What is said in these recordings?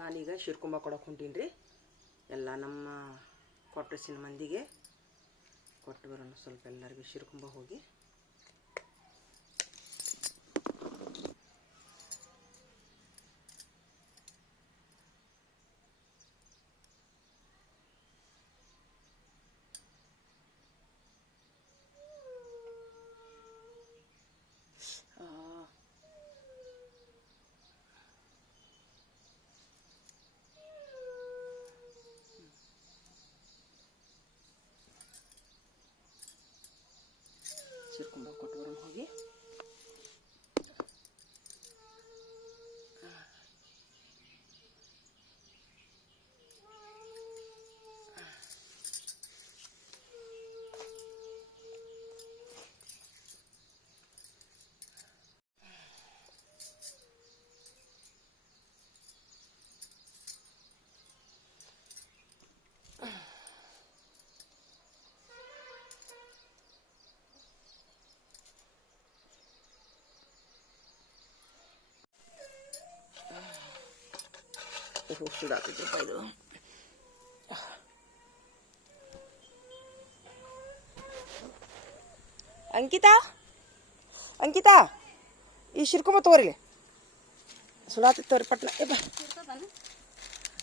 ನಾನೀಗ ಶಿರ್ಕುಂಬ ಕೊಡೋಕೆ ಹೊಂಟೀನಿ ರೀ ಎಲ್ಲ ನಮ್ಮ ಕೊಟ್ಟಸಿನ ಮಂದಿಗೆ ಕೊಟ್ಟು ಬರೋಣ ಸ್ವಲ್ಪ ಎಲ್ಲರಿಗೂ ಶಿರ್ಕುಂಬ ಹೋಗಿ. ಶಿರ್ಕುಂಬ ಕೊಟ್ಟು ಬರೋಣ ಹೋಗಿ ಇದು ಸುಡಾಕೈತ್ರಪ್ಪ ಇದು ಅಂಕಿತಾ? ಅಂಕಿತಾ, ಈ ಶಿರ್ಕೊಂಬ ತಗೋರಿಲಿ ಸುಡಾತಿ ತೋರಿ ಬಾ.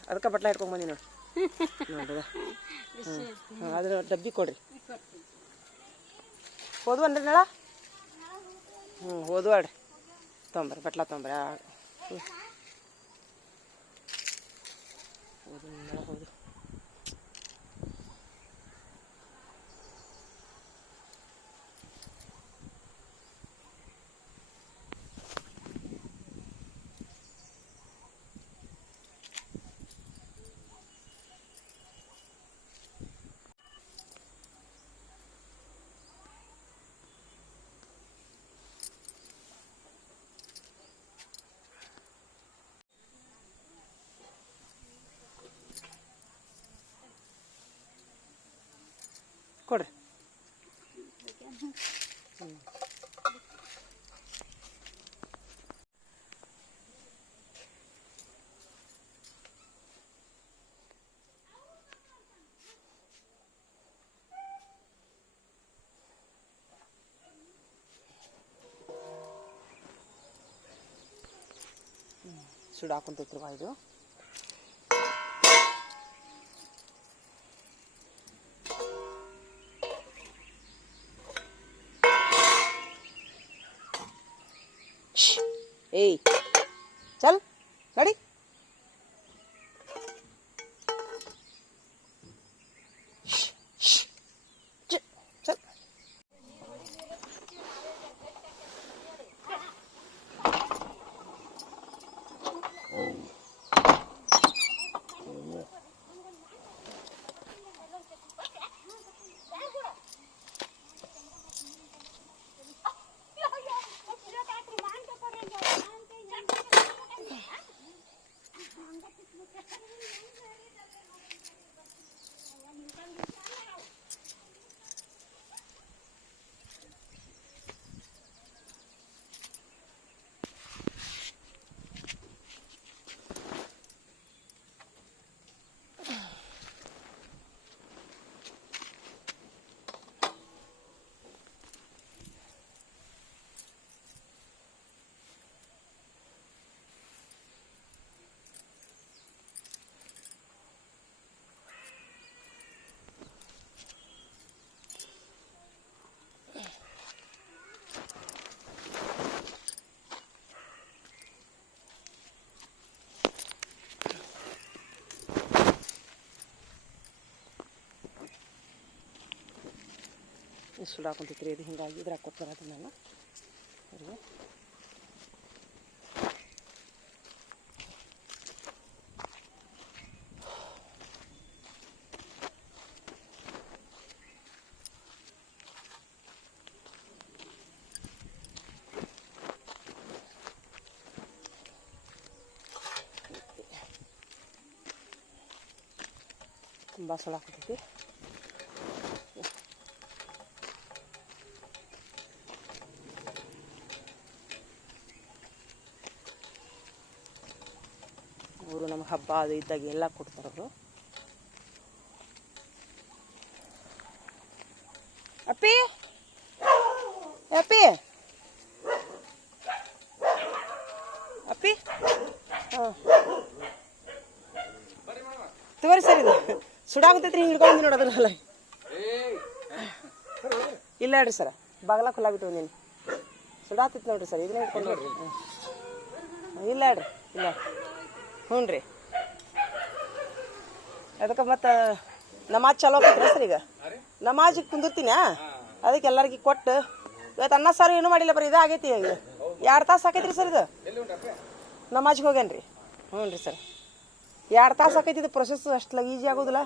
ಅದಕ್ಕೆ ಬಟ್ಲ ಇಟ್ಕೊಂಡ್ ಬಂದಿ ನೋಡಿ. ನೋಡ್ರಿ ಅದ್ರ ಡಬ್ಬಿ ಕೊಡ್ರಿ. ಹೋದ್ವನ್ರಿ ನಳ? ಹ್ಞೂ ಹೋದ್ವಾಡ್ರಿ ತೊಂಬ್ರಿ, ಬಟ್ಲ ತೊಂಬರ್ರಿ ಆ, ಹ್ಞೂ ಕೊಡ್ರಿ ಸುಡಾಕೊಂತೈತ್ರಿ ಬಾ ಇದು? ಸುಡಾಕೊಂತೈತ್ರಿ ಇದು ಹಿಂಗಾಗಿ ಇದ್ರಾಗ ಕೊಡ್ತಾರೆ ಅದನ್ನೆಲ್ಲ ಅವ್ರಿಗೆ ತುಂಬ ಸುಡಾಕತೈತಿ ಹಬ್ಬ ಅದು ಇದ್ದಾಗ ಎಲ್ಲ ಕೊಡ್ತಾರೆ ಅವರು. ಅಪ್ಪಿ ಅಪ್ಪಿ. ಅಪ್ಪಿ, ಹಾಂ. ತಗೋರಿ ಸರ್ ಇದು. ಸುಡಾಗುತ್ತೈತ್ರಿ ಹಿಂಗೆ ಹಿಡ್ಕೊಂಡು ನೋಡೋದ್ರಲ್ಲ ಇಲ್ಲ ಹೇಳ್ರಿ ಸರ್, ಬಾಗಲ ಖುಲ್ಲಾ ಬಿಟ್ಟು ಬಂದೀನಿ ಸುಡಾತಿತ್ತು ನೋಡ್ರಿ ಸರ್, ಇದನ್ನ ಹಿಡ್ಕೊಂಡು ನೋಡ್ರಿ. ಇಲ್ಲ ಹೇಳ್ರಿ ಇಲ್ಲ. ಹ್ಞೂ ರೀ ಅದಕ್ಕೆ ಮತ್ತು ನಮಾಜ್ ಚಲೋ ಆಕೈತ್ರಿ ಸರ್ ಈಗ? ನಮಾಜಿಗೆ ಕುಂದಿರ್ತೀನಿ ಅದಕ್ಕೆ ಎಲ್ಲರಿಗೆ ಕೊಟ್ಟು. ಇವತ್ತು ಅನ್ನ ಸಾರು ಏನೂ ಮಾಡಿಲ್ಲ ಬರೀ, ಇದು ಆಗೈತಿ ಈಗ. ಎರಡು ತಾಸು ಆಕೈತ್ರಿ ಸರ್ ಇದು? ನಮಾಜ್ಗೆ ಹೋಗ್ಯಾನ್ರಿ? ಹ್ಞೂ ರೀ ಸರ್. ಎರಡು ತಾಸು ಆಕೈತಿ ಇದು ಪ್ರೊಸೆಸ್ ಅಷ್ಟು ಈಜಿ ಆಗೋದಿಲ್ಲ.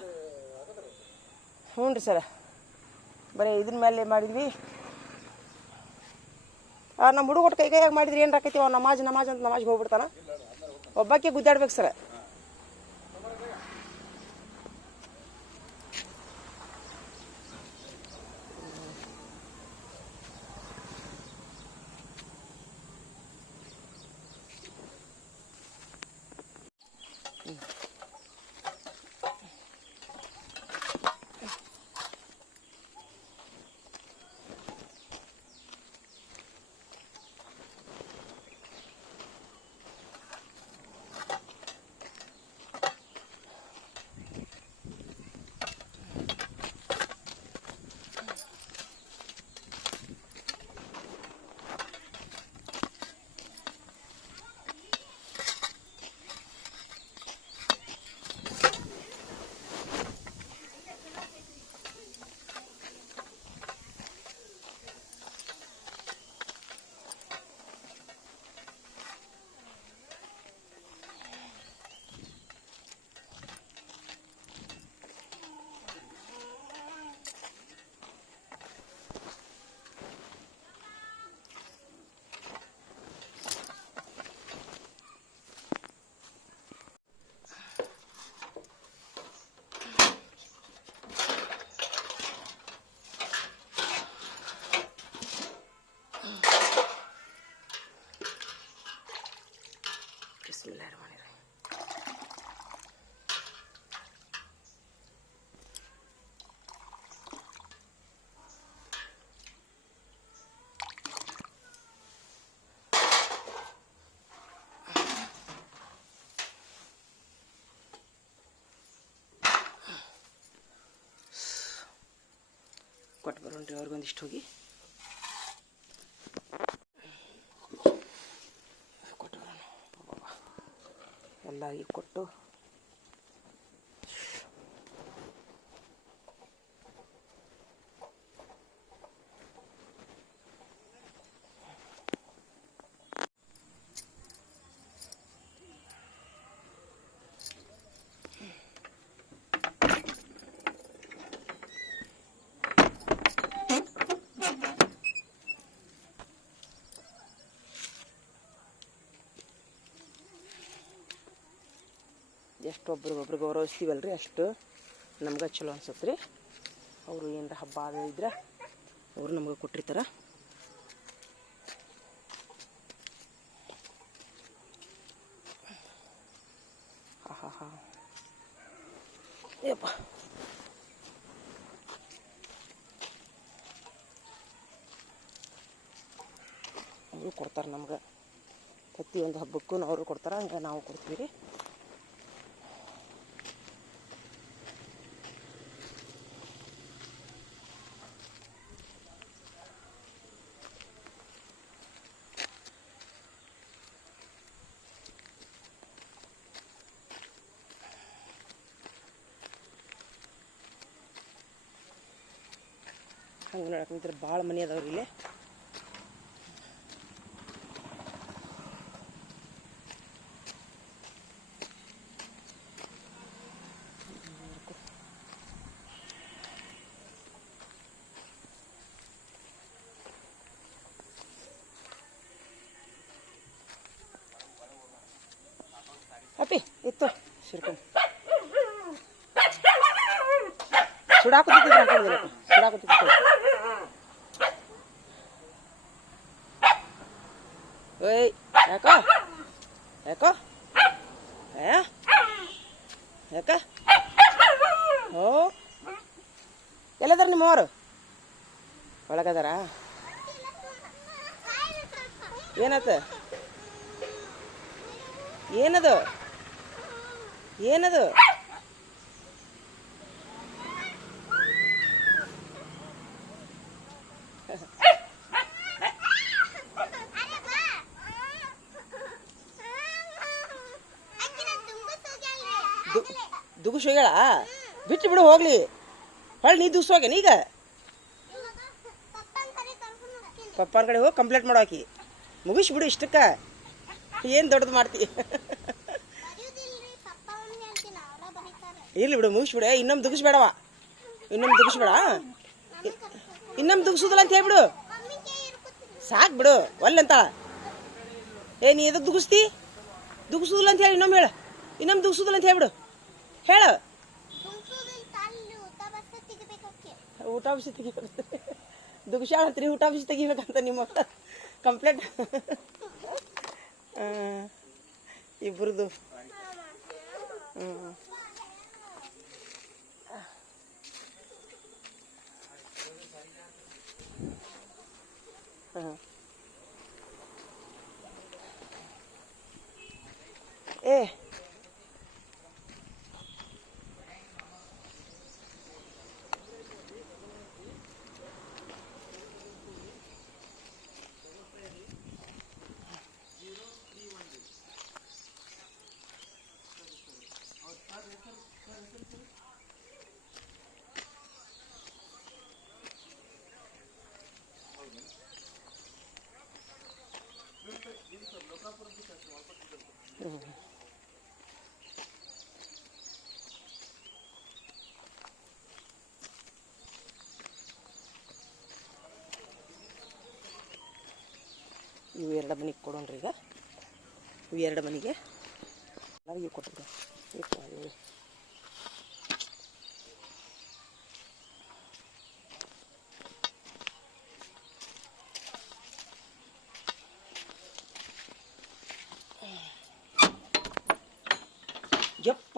ಹ್ಞೂ ರೀ ಸರ್. ಬರೀ ಇದ್ರ ಮೇಲೆ ಮಾಡಿದ್ವಿ. ನಮ್ಮ ಹುಡುಗ ಒಟ್ಟು ಕೈ ಕೈಯಾಗ ಮಾಡಿದ್ರಿ ಏನು ಆಕೈತಿ, ಅವ್ನು ನಮಾಜ್ ನಮಾಜ್ ಅಂತ ನಮಾಜ್ಗೆ ಹೋಗ್ಬಿಡ್ತಾನ. ಒಬ್ಬಕ್ಕೆ ಗುದ್ದಾಡ್ಬೇಕು ಸರ್. ಬಿಸ್ಮಿಲ್ಲಾಹಿರ್ ರಹಮಾನಿರ್ ರಹೀಮ್. ಕೊಟ್ಟು ಬರೋಣ್ರಿ ಅವ್ರಿಗೊಂದಿಷ್ಟು ಹೋಗಿ ಎಲ್ಲರಿಗೆ ಕೊಟ್ಟು ಎಷ್ಟು ಒಬ್ರಿಗೊಬ್ರು ರೀ ಅಷ್ಟು? ನಮ್ಗೆ ಚಲೋ ಅನ್ಸುತ್ತೆ ರೀ ಅವರು ಏನಾರ ಹಬ್ಬ ಅದು ಇದ್ರೆ ಅವರು ನಮ್ಗೆ ಕೊಟ್ಟಿರ್ತಾರೆ. ಹಾ ಹಾ ಅವರು ಕೊಡ್ತಾರೆ ನಮ್ಗೆ. ಪ್ರತಿಯೊಂದು ಹಬ್ಬಕ್ಕೂ ಅವರು ಕೊಡ್ತಾರೆ, ಹಂಗೆ ನಾವು ಕೊಡ್ತೀವಿ ರೀ ಹಂಗೆ ನೋಡಕ್ಕೆ ನಿಂತ್ರೆ ಭಾಳ ಮನೆ ಅದಾವ್ರಿ ಇಲ್ಲಿ ಅಪ್ಪಿ ಇತ್ತು ಶಿರ್ಕೊಂಡು ಸುಡಾಕುತ್ತಿದ್ದ ಹಾಕೊಂಡಿದ್ದೀನಪ್ಪ ಸುಡಾಕುತ್ತಿದ್ದ ಒಳಗದಾರ? ಏನತ್ತ? ಏನದು? ಏನದು? ದು ದುಗುಸ್ ಹೋಗ್ಯಾಳ ಬಿಟ್ಟು ಬಿಡು ಹೋಗ್ಲಿ. ಹೊಳ್ಳಿ ನೀ ದುಗ್ಸ್ ಹೋಗ್ಯಾನ ಈಗ? ಪಪ್ಪನ ಕಡೆ ಹೋಗಿ ಕಂಪ್ಲೇಂಟ್ ಮಾಡೋ ಆಕಿ. ಮುಗಿಸ್ ಬಿಡು ಇಷ್ಟಕ್ಕ. ಏನು ದೊಡ್ಡದು ಮಾಡ್ತಿ? ಇರ್ಲಿ ಬಿಡು ಮುಗಿಸ್ಬಿಡು ಇನ್ನೊಮ್ಮೆ ದುಗಿಸ್ಬೇಡವ. ಇನ್ನೊಮ್ಮೆ ದುಗಿಸ್ಬೇಡ ಇನ್ನೊಮ್ಮೆ ದುಗಿಸೋದಿಲ್ಲ ಅಂತ ಹೇಳ್ಬಿಡು. ಸಾಕು ಬಿಡು ಒಲ್ಲಂತ. ಏ ನೀ ಎದಕ್ಕೆ ದುಗಿಸ್ತಿ? ದುಗಿಸೋದಿಲ್ಲ ಅಂತ ಹೇಳಿ ಇನ್ನೊಮ್ಮೆ ಹೇಳು. ಇನ್ನೊಮ್ಮೆ ದುಗಿಸೋದಿಲ್ಲ ಅಂತ ಹೇಳ್ಬಿಡು. ಹೇಳು. ಊಟ ಬಿಸಿ ತೆಗಿಬೇಕು ಅಂತ್ರಿ ಊಟ ಬಿಸಿ ತೆಗಿಬೇಕಂತ ನಿಮ್ಮ ಕಂಪ್ಲೇಂಟ್ ಇಬ್ರದು. ಹ್ಞೂ ಹಾಂ ಏ ಇವು ಎರಡು ಮನೆಗೆ ಕೊಡೋಣ್ರಿ ಈಗ ಇವು ಎರಡು ಮನೆಗೆ ಎಲ್ಲರಿಗೆ ಕೊಟ್ಟಿದ್ದೆ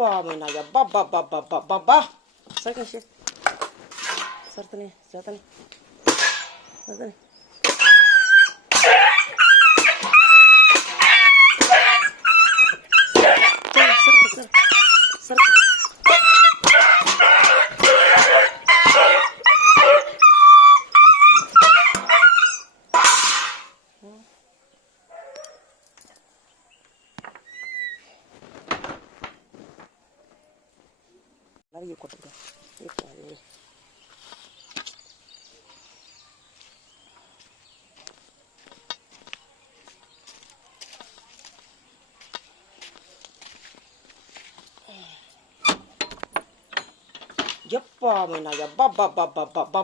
ಇಪ್ಪ ಇವು. ಯಪ್ಪ ಮೈನಾ ಯಬ್ಬ ಬಬ್ಬ ಬಬ್ಬ ಬಬ್ಬ ಸಾಕೇಶ್ ಸರ್ತಾನೆ ಸರ್ತಾನೆ ಚಲ್ ಯಪ್ಪ ಮೈನಾ ಯಬ್ಬ ಬಬ್ಬ ಬಬ್ಬ ಬಬ್ಬ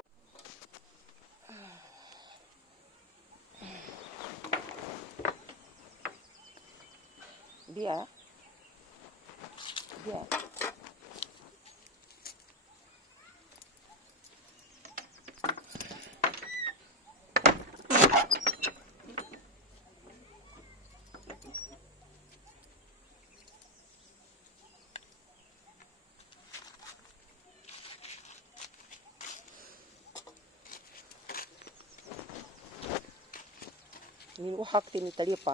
ಹಾಕ್ತೀನಿ ತಡಿಯಪ್ಪ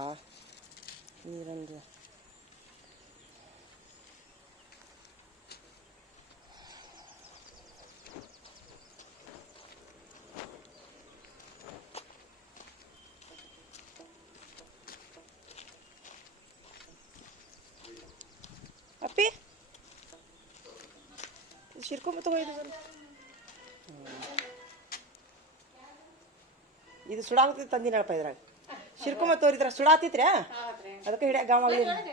ನೀರಂದು ಅಪ್ಪಿ ಶಿರ್ಕೊಂಬ ತಗೋಯ್ದು ಇದು ಸುಡಾಕತ್ತಿತ್ತು ತಂದಿನಪ್ಪ ಇದ್ರಾಗ ಶಿರ್ಕೊಂಬ ತೋರಿದ್ರ ಸುಡಾತಿತ್ರ್ಯಾ ಅದಕ್ಕೆ ಹಿಡಿಯ ಗಾಮ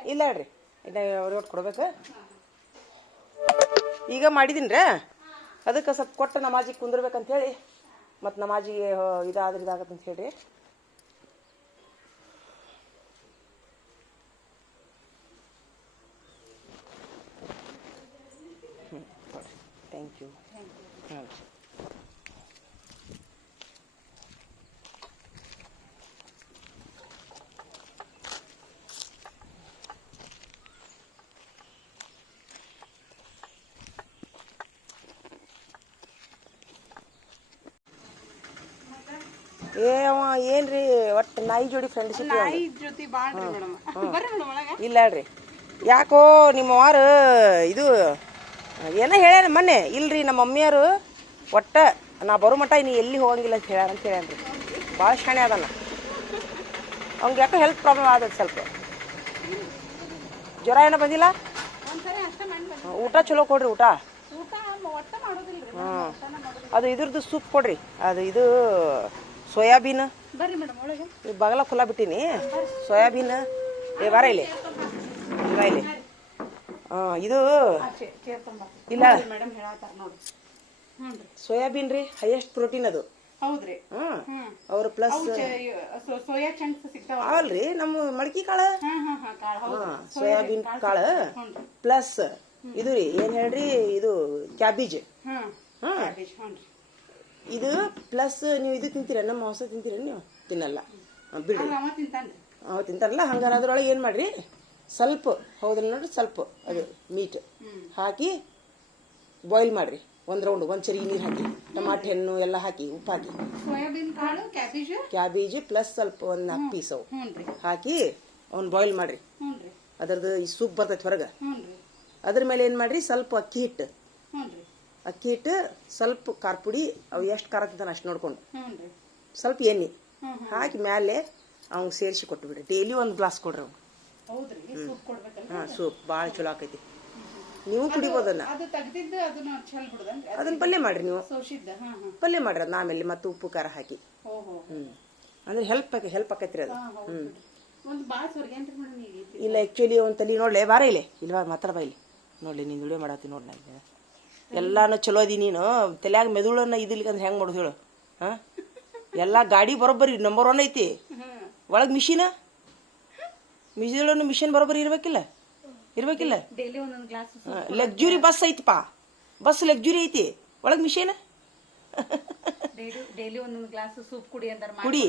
ಇಲ್ಲ ಹೇಳ್ರಿ. ಇಲ್ಲ ಅವ್ರಿಗೆ ಒಟ್ಟು ಕೊಡ್ಬೇಕು? ಈಗ ಮಾಡಿದೀನಿ ಅದಕ್ಕೆ ಸ್ವಲ್ಪ ಕೊಟ್ಟು ನಮಾಜಿಗೆ ಕುಂದಿರ್ಬೇಕಂತ ಹೇಳಿ ಮತ್ತು ನಮಾಜಿಗೆ ಇದಾದ್ರೆ ಇದಾಗತ್ತೆ ಅಂತ ಹೇಳಿ ಹ್ಞೂ ಥ್ಯಾಂಕ್ ಯು ಹಾಂ ಏ ಅವ ಏನ್ರಿ ಒಟ್ಟು ನಾಯಿ ಜೋಡಿ ಫ್ರೆಂಡ್ಶಿಪ್ ನಾಯಿ ಜೊತೆ ಬಾಳ್ರಿ ಮೇಡಮ್. ಬರ್ರಿ ಮೇಡಮ್ ಒಳಗ. ಇಲ್ಲ ಹೇಳ್ರಿ. ಯಾಕೋ ನಿಮ್ಮ ವಾರ ಇದು ಏನೋ ಹೇಳ್ಯಾನ ಮೊನ್ನೆ? ಇಲ್ರಿ ನಮ್ಮ ಮಮ್ಮಿಯವರು ಒಟ್ಟ ನಾ ಬರೋ ಮಟ್ಟ ನೀ ಎಲ್ಲಿ ಹೋಗಂಗಿಲ್ಲ ಅಂತ ಹೇಳ್ಯಾರ ಅಂತ ಹೇಳ್ಯಾನ್ರಿ. ಭಾಳ ಶಾಣೆ ಅದಲ್ಲ ಅವ್ನಿಗೆ ಯಾಕೋ ಹೆಲ್ತ್ ಪ್ರಾಬ್ಲಮ್ ಆದದ ಸ್ವಲ್ಪ. ಜ್ವರ ಏನೋ ಬಂದಿಲ್ಲ? ಊಟ ಚಲೋ ಕೊಡ್ರಿ ಊಟ? ಅದು ಇದ್ರದ್ದು ಸೂಪ್ ಕೊಡ್ರಿ. ಅದು ಇದು ಸೋಯಾಬೀನ್. ಬರ್ರಿ ಮೇಡಮ್ ಒಳಗೆ. ಈ ಬಗಲ ಕುಲ ಬಿಟ್ಟಿನಿ. ಸೋಯಾಬೀನ್. ಏ ವಾರ ಇಲ್ಲಿ. ಇಲ್ಲಿ ಹಾಂ ಇದು ಇಲ್ಲ. ಮೇಡಮ್ ಹೇಳತ್ತಾರ ಸೋಯಾಬೀನ್ ರೀ ಹೈಯೆಸ್ಟ್ ಪ್ರೋಟೀನ್ ಅದು. ಹೌದ್ರಿ ಅವ್ರ ಪ್ಲಸ್ ಸೋಯಾ ಚಂಕ್ಸ್ ಸಿಗ್ತಾವ ಅವಲ್ರಿ ನಮ್ಮ ಮಡಕಿ ಕಾಳ. ಹಾ ಹಾ ಹಾ ಹಾ, ಸೋಯಾಬೀನ್ ಕಾಳು ಪ್ಲಸ್ ಇದು ರೀ ಏನ್ ಹೇಳ್ರಿ ಇದು ಕ್ಯಾಬೇಜ್ ಹ್ಮ್ ಹ್ಮ್. ಕ್ಯಾಬೇಜ್ ಹ್ಞೂ ರೀ ಇದು ಪ್ಲಸ್ ನೀವು ಇದು ತಿಂತೀರ ನಮ್ಮ ಹೊಸ ತಿಂತೀರ ನೀವು? ತಿನ್ನಲ್ಲ. ಬಿಡಿ ಅವ ತಿಂತಾರಲ್ಲ ಹಂಗಾರ ಅದ್ರೊಳಗೆ ಏನು ಮಾಡ್ರಿ? ಸ್ವಲ್ಪ ಹೌದ್ರಿ ನೋಡ್ರಿ ಸ್ವಲ್ಪ ಅದು ಮೀಟ್ ಹಾಕಿ ಬಾಯ್ಲ್ ಮಾಡ್ರಿ. ಒಂದು ರೌಂಡ್ ಒಂದು ಚರಿಗೆ ನೀರು ಹಾಕಿ ಟಮಾಟೆ ಹಣ್ಣು ಎಲ್ಲ ಹಾಕಿ ಉಪ್ಪು ಹಾಕಿ. ಕ್ಯಾಬೇಜ್? ಪ್ಲಸ್ ಸ್ವಲ್ಪ ಒಂದು ನಾಲ್ಕು ಪೀಸ್ ಅವು. ಹಾಕಿ ಅವ್ನು ಬಾಯ್ಲ್ ಮಾಡ್ರಿ. ಅದರದ್ದು ಈ ಸೂಪ್ ಬರ್ತೈತೆ ಹೊರಗೆ. ಅದ್ರ ಮೇಲೆ ಏನು ಮಾಡ್ರಿ? ಸ್ವಲ್ಪ ಅಕ್ಕಿ ಹಿಟ್ಟು. ಅಕ್ಕಿ ಹಿಟ್ಟು ಸ್ವಲ್ಪ ಖಾರ ಪುಡಿ ಅವು ಎಷ್ಟು ಖಾರ ತಿಂತಾನೆ ಅಷ್ಟು ನೋಡ್ಕೊಂಡು. ಸ್ವಲ್ಪ ಎಣ್ಣೆ ಹಾಕಿ ಮೇಲೆ ಅವ್ನಿಗೆ ಸೇರಿಸಿ ಕೊಟ್ಟು ಬಿಡ್ರಿ. ಡೈಲಿ ಒಂದು ಗ್ಲಾಸ್ ಕೊಡ್ರಿ ಅವ್ನು ಹಾಂ ಸೂಪ್ ಭಾಳ ಚಲೋ ಆಕೈತಿ. ನೀವು ಕುಡಿಬೋದಲ್ಲ ಅದನ್ನ ಪಲ್ಯ ಮಾಡ್ರಿ ನೀವು. ಪಲ್ಯ ಮಾಡ್ರಿ ಅದನ್ನ ಆಮೇಲೆ ಮತ್ತೆ ಉಪ್ಪು ಖಾರ ಹಾಕಿ. ಹ್ಞೂ ಅಂದ್ರೆ ಹೆಲ್ಪ್ ಹೆಲ್ಪ್ ಆಕೈತ್ರಿ ಅದು. ಹ್ಞೂ ಇಲ್ಲ ಆ್ಯಕ್ಚುಲಿ ಒಂದು ತಲೆ ನೋಡ್ಲೆ ಬಾರ ಇಲ್ಲೇ. ಇಲ್ವಾ ಮಾತ್ರ ಬಾ ಇಲ್ಲಿ. ನೋಡ್ಲಿ ನೀನು ವಿಡಿಯೋ ಮಾಡತ್ತಿ ನೋಡಿ ನಾ ಇಲ್ಲಿ ಎಲ್ಲಾನು ಚಲೋ ಅದಿ ನೀನು. ತಲ್ಯಾಗ ಮೆದುಳನ್ನ ಅಂತ ಹೆಂಗೆ ಮಾಡೋದು ಹೇಳು. ಹಾಂ? ಎಲ್ಲ ಗಾಡಿ ಬರೋಬ್ಬರಿ ನಂಬರ್ ಒನ್ ಐತಿ. ಒಳಗ್ ಮಿಷಿನ ಮಿಷಿನ್ ಮಿಷಿನ್ ಬರೋಬ್ಬರಿ ಇರ್ಬೇಕಿಲ್ಲ? ಇರ್ಬೇಕಿಲ್ಲ? ಲಕ್ಸುರಿ ಬಸ್ ಐತಿಪ್ಪ ಬಸ್ ಲಕ್ಸುರಿ ಐತಿ. ಒಳಗೆ ಮಿಷಿನ್ ಕುಡಿ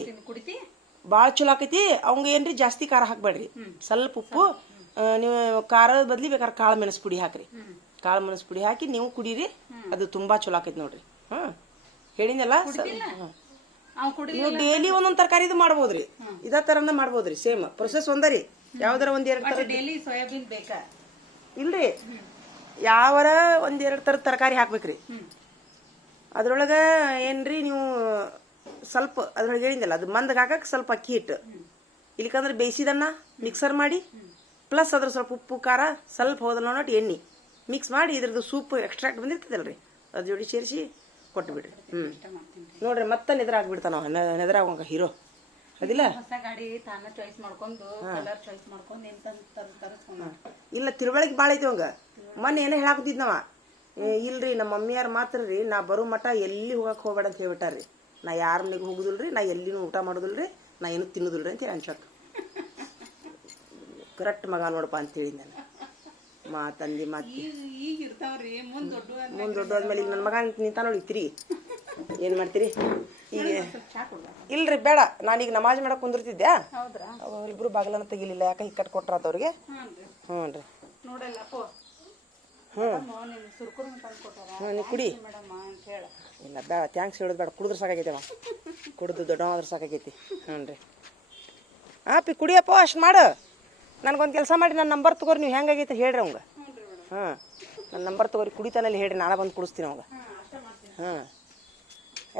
ಭಾಳ ಚಲೋ ಆಕೈತಿ. ಅವಂಗ ಏನ್ರಿ ಜಾಸ್ತಿ ಖಾರ ಹಾಕ್ಬೇಡ್ರಿ. ಸ್ವಲ್ಪ ಉಪ್ಪು ನೀವು ಖಾರದ ಬದ್ಲಿ ಬೇಕಾದ್ರೆ ಕಾಳು ಮೆಣಸು ಪುಡಿ ಹಾಕ್ರಿ. ಕಾಳು ಮೆಣಸು ಪುಡಿ ಹಾಕಿ ನೀವು ಕುಡೀರಿ ಅದು ತುಂಬಾ ಚಲೋ ಆಕೈತಿ ನೋಡ್ರಿ. ಹಾ ಹೇಳಿದ್ನಲ್ಲ? ಸ- ಹಾ. ಅವ್ ಕುಡಿ ನೀವು ಡೈಲಿ ಒಂದೊಂದು ತರಕಾರಿದು ಮಾಡ್ಬೋದ್ರಿ. ಇದೇ ಥರನ ಮಾಡ್ಬೋದ್ರಿ ಸೇಮ್ ಪ್ರೊಸೆಸ್ ಒಂದರಿ ಯಾವ್ದಾರ ಒಂದ್ ಎರಡು ತರ ಡೈಲಿ ಸೋಯಾಬೀನ್ ಬೇಕಾ? ಇಲ್ರಿ. ಯಾವರ ಒಂದ್ ಎರಡು ಥರದ ತರಕಾರಿ ಹಾಕ್ಬೇಕ್ರಿ. ಅದ್ರೊಳಗ ಅದ್ರೊಳಗೆ ಏನ್ರಿ ನೀವು ಸ್ವಲ್ಪ ಅದ್ರೊಳಗೆ ಹೇಳಿದಲ್ಲ ಅದು ಮಂದಗೆ ಹಾಕಕ್ಕೆ ಸ್ವಲ್ಪ ಅಕ್ಕಿ ಹಿಟ್ಟು ಇಲ್ಲಿಕಂದ್ರೆ ಬೇಯಿಸಿದನ್ನ ಮಿಕ್ಸರ್ ಮಾಡಿ ಪ್ಲಸ್ ಅದ್ರ ಸ್ವಲ್ಪ ಉಪ್ಪು ಖಾರ ಸ್ವಲ್ಪ ಹೋದಲ್ಲ ನೋಡಿ ಎಣ್ಣೆ. ಮಿಕ್ಸ್ ಮಾಡಿ ಇದ್ರದ್ದು ಸೂಪ್ ಎಕ್ಸ್ಟ್ರಾಕ್ಟ್ ಬಂದಿರ್ತದಲ್ರಿ. ಅದ್ರ ಜೋಡಿ ಸೇರಿಸಿ ಕೊಟ್ಟು ಬಿಡ್ರಿ ಹ್ಞೂ ನೋಡ್ರಿ ಮತ್ತೆ ನೋಡ್ರಿ ಆಗ್ಬಿಡ್ತಾನ ನೆದ್ರ ಆಗ ಹೀರೋ. ಅದಿಲ್ಲ? ಹೊಸ ಗಾಡಿ ತಾನ ಚಾಯ್ಸ್ ಮಾಡ್ಕೊಂಡು ಕಲರ್ ಚಾಯ್ಸ್ ಮಾಡ್ಕೊಂಡು ಎಂತ ಇಲ್ಲ ತಿಳುವಳಿಕೆ ಭಾಳ ಐತಿ ಅವಂಗ ಮೊನ್ನೆ ಏನೋ ಹೇಳಾಕತ್ತಿದ್ ನಾವ? ಇಲ್ರಿ ನಮ್ಮ ಮಮ್ಮಿಯಾರು ಮಾತ್ರ ರೀ ನಾ ಬರೋ ಮಠ ಎಲ್ಲಿ ಹೋಗಕ್ಕೆ ಹೋಗ್ಬೇಡ ಅಂತ ಹೇಳ್ಬಿಟ್ಟಾರ್ರಿ ನಾ ಯಾರ ಮನೆಗೆ ಹೋಗುದಿಲ್ರಿ ನಾ ಎಲ್ಲಿನೂ ಊಟ ಮಾಡೋದಿಲ್ರಿ ನಾ ಏನು ತಿನ್ನುದಿಲ್ರಿ ಅಂತ ಹೇಳಿ ಅನ್ಸಕ್ ಕರೆಕ್ಟ್ ಮಗ ನೋಡಪ್ಪ ಅಂತ ಹೇಳಿ ನಾನು. ಮಾತಿ ಈಗ ಇರ್ತಾವ್ರಿ ಮುಂದ್ ದೊಡ್ಡ ದೊಡ್ಡಾದ್ಮೇಲೆ ಈಗ ನನ್ನ ಮಗ ನಿಂತಾನ ನೋಡಿ ತಿರುಗಿ ಏನು ಮಾಡ್ತೀರಿ? ಈಗ ಇಲ್ರಿ ಬೇಡ. ನಾನೀಗ ನಮಾಜ್ ಮಾಡಕ್ ಕುಂದಿರ್ತಿದ್ದೆ ಅವರಿಬ್ರು ಬಾಗಿಲನ್ನ ತೆಗಿಲಿಲ್ಲ ಯಾಕೆ ಹಿಕ್ಕಟ್ ಕೊಟ್ರ ಅವ್ರಿಗೆ? ಹ್ಞೂ ರೀ ಹ್ಞೂ ಕುಡಿ ಇಲ್ಲ ಬೇಡ. ಥ್ಯಾಂಕ್ಸ್ ಹೇಳೋದು ಬೇಡ. ಕುಡಿದ್ರೆ ಸಾಕಾಗೈತೆ ಅವ. ಕುಡಿದು ದೊಡ್ಡವಾದ್ರೆ ಸಾಕಾಗೈತಿ. ಹ್ಞೂ ರೀ ಹಾಂ ಪಿ ಕುಡಿಯಪ್ಪ ಅಷ್ಟು ಮಾಡು. ನನಗೊಂದು ಕೆಲಸ ಮಾಡಿ ನನ್ನ ನಂಬರ್ ತಗೋರಿ ನೀವು ಹೆಂಗಾಗೈತೆ ಹೇಳ್ರಿ ಅವಂಗೆ. ಹಾಂ ನನ್ನ ನಂಬರ್ ತಗೋರಿ ಕುಡಿತಾನಲ್ಲಿ ಹೇಳ್ರಿ ನಾಳೆ ಬಂದು ಕುಡಿಸ್ತೀನಿ ಅವಂಗೆ. ಹಾಂ.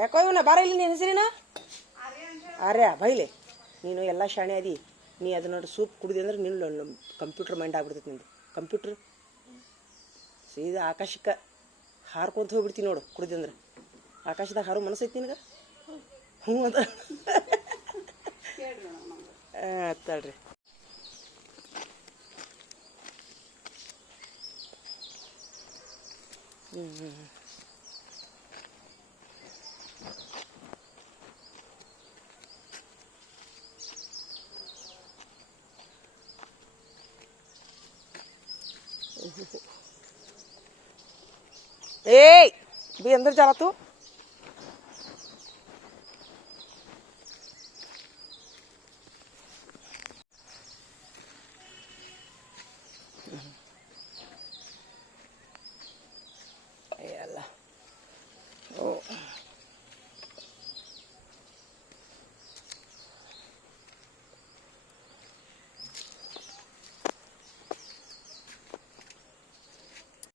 ಯಾಕೋ ಇವನ ಬಾರ ಇಲ್ಲಿ ನಿನ್ನ ಹೆಸರಿನ? ಆರ್ಯ ಬೈಲೆ. ನೀನು ಎಲ್ಲ ಶಾಣೆ ಅದಿ. ನೀ ಅದನ್ನ ನೋಡಿ ಸೂಪ್ ಕುಡಿದೆ ಅಂದ್ರೆ ನಿನ್ನ ಕಂಪ್ಯೂಟರ್ ಮೈಂಡ್ ಆಗ್ಬಿಡ್ತೈತಿ ನಿಂದು. ಕಂಪ್ಯೂಟ್ರ್ ಸೀದಾ ಆಕಾಶಕ್ಕೆ ಹಾರ್ಕೊಂತ ಹೋಗ್ಬಿಡ್ತೀನಿ ನೋಡು ಕುಡಿದೆ ಅಂದ್ರೆ. ಆಕಾಶದಾಗ ಹಾರು ಮನಸ್ಸೈತಿ ನಿನಗೆ? ಹ್ಞೂ ಅಂತ. ತಳ್ರಿ हम्म, हम्म, हम्म। ए भी अंदर जा रहा तू।